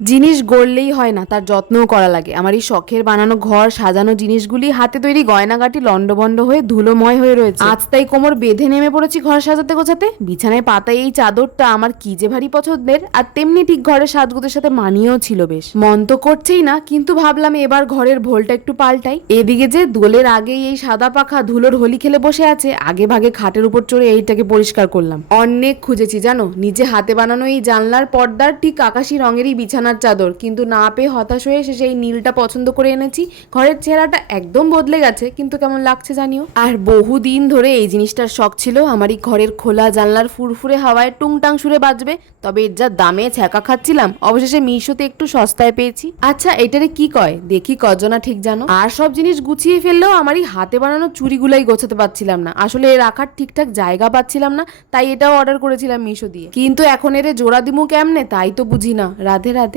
জিনিস গড়লেই হয় না, তার যত্নও করা লাগে। আমার এই শখের বানানো ঘর সাজানো জিনিসগুলি হাতে তৈরি গয়নাগাটি লন্ডভন্ড হয়ে ধুলোময় হয়ে রয়েছে। আজ তাই কোমর বেঁধে নেমে পড়েছি ঘর সাজাতে গোছাতে। বিছানায় পাতায় এই চাদরটা আমার কি যে ভারী পছন্দের, আর তেমনি ঠিক ঘরের সাজগোজের সাথে মানিয়েও ছিল বেশ। মন তো করছেই না, কিন্তু ভাবলাম এবার ঘরের ভোলটা একটু পাল্টাই। এদিকে যে দোলের আগেই এই সাদা পাখা ধুলোর হোলি খেলে বসে আছে, আগে ভাগে খাটের উপর চড়ে এইটাকে পরিষ্কার করলাম। অনেক খুঁজেছি জানো, নিজে হাতে বানানো এই জানলার পর্দার ঠিক আকাশি রঙেরই বিছানার চাদর, কিন্তু না পেয়ে হতাশ হয়ে এসে সেই নীলটা পছন্দ করে এনেছি। ঘরের চেহারাটা একদম বদলে গেছে, কিন্তু কেমন লাগছে জানিও। আর বহুদিন ধরে এই জিনিসটার শখ ছিল, আমারই ঘরের খোলা জানলার ফুরফুরে হাওয়ায় টুংটাং সুরে বাজবে। তবে এর যা দামে ছ্যাঁকা খাচ্ছিলাম, অবশেষে মিশোতে একটু সস্তায় পেয়েছি। আচ্ছা, এটারে কি কয় দেখি কজনা ঠিক জানো। আর সব জিনিস গুছিয়ে ফেললেও আমারই হাতে বানানো চুড়িগুলাই গোছাতে পারছিলাম না, আসলে এর রাখার ঠিকঠাক জায়গা পাচ্ছিলাম না। তাই এটাও অর্ডার করেছিলাম মিশো দিয়ে, কিন্তু এখন এর জোড়া দিমু কেমনে তাই তো বুঝি না। রাধে রাধে।